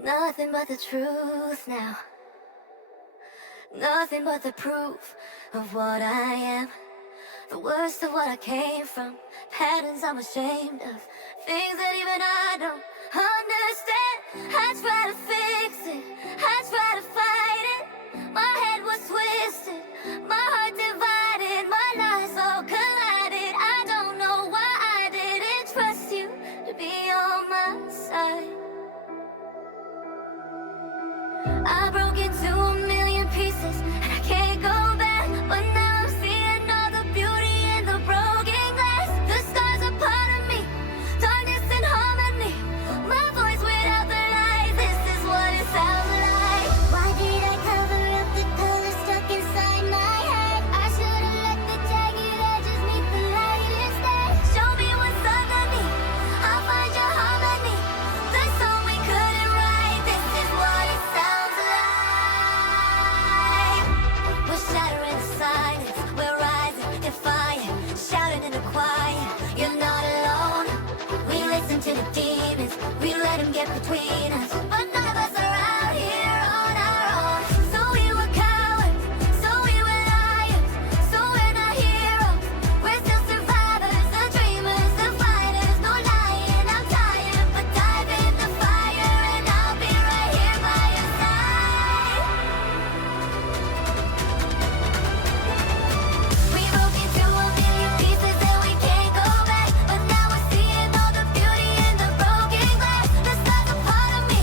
Nothing but the truth now. Nothing but the proof of what I am. The worst of what I came from. Patterns I'm ashamed of. Things that even I don't understand. I try to fix it, I try to fight it. My head was twisted, my heart divided, my lies all collided. I don't know why I didn't trust you to be on my side. I broke into a million pieces and I can't go back, but now I'm seeing all the beauty in the broken glass. The scars are part of me, darkness and harmony. My voice without the lies, this is what it sounds like. Why did I cover up the color stuck inside my head? I should've let the jagged edges meet the light instead. Show me what's underneath, I'll find your harmony. The song we couldn't write, this is what it sounds like. We're shattering the silence, we're rising, defiant, shouting in the quiet. You're not alone. We listen to the demons, we let them get between us, but none of us are out here on our own. So we were cowards, so we were liars, so we're not heroes. We're still survivors, the dreamers, the fighters. No lying, I'm tired, but dive in the fire and I'll be right here by your side. We broke into a million pieces and we can't go back, but now we're seeing all the beauty in the broken glass. The stars are part of me,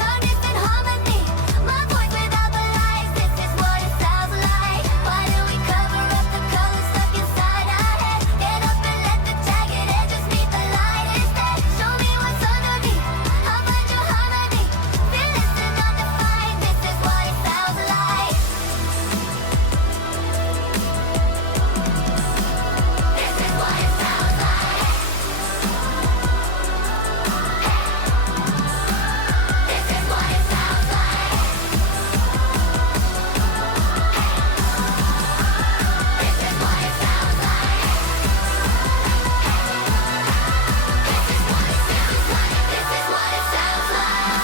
darkness and harmony. My voice without the lies, this is what it sounds like. Why do we cover up the colors stuck inside our head? Get up and let the jagged edges meet the light instead. Show me what's underneath, I'll find your harmony. Fearless and undefined, this is what it sounds like. This is what it sounds like. This is what it sounds like. This is what it sounds like. This is what it sounds like. This is what it sounds like.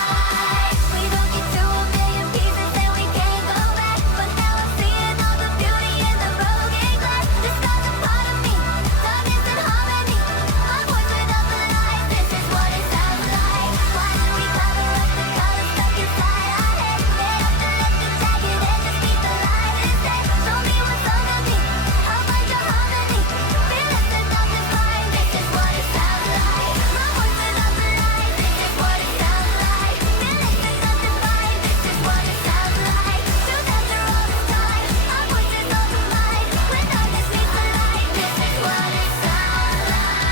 We broke into a million pieces and we can't go back, but now I'm seeing all the beauty in the broken glass. The stars are part of me, darkness and harmony. My voice without the lies, this is what it sounds like. Why do we cover up the colors stuck inside our head? Get up and let the jagged edges meet the light instead. Show me what's underneath, I'll find your harmony. Fearless and undefined, this is what it sounds like. My voice without the lies, this is what it sounds like. Fearless and undefined, this is what it sounds like. Truth after all this time, our voices all combined. When darkness meets the light, this is what it sounds like.